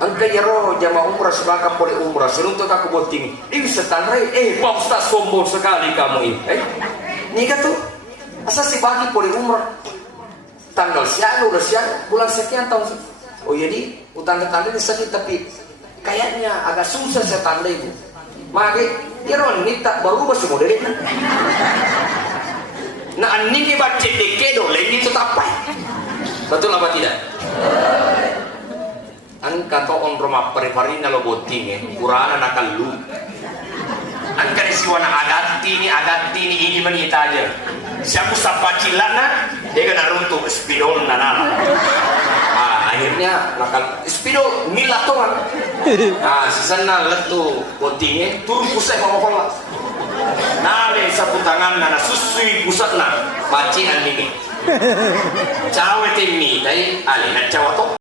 ang kayaro jama umrah sebaka pole umrah seruntuk aku boting ini setanrai Pak Ustaz sombong sekali kamu ini ini tuh asa si bagi pole umrah tanggal siang udah siang bulan sekian tahun oh jadi utang-utang ini sakit tapi kayaknya agak susah saya tanda itu makanya Iron minta berubah semua dari nah ini baca dekedo lagi itu tapai betul apa tidak angka to on rumah perifarina lo boting kurana nakal lu angka disiwana agati ni ini menita aja siapa sapacilana dia kena runtuh spidol nana akhirnya nakal spidol milatoran sisana letu botingnya turun pusat mama nale sapu tangan nana susui pusatna macinan ini cawe temi dari alina cawato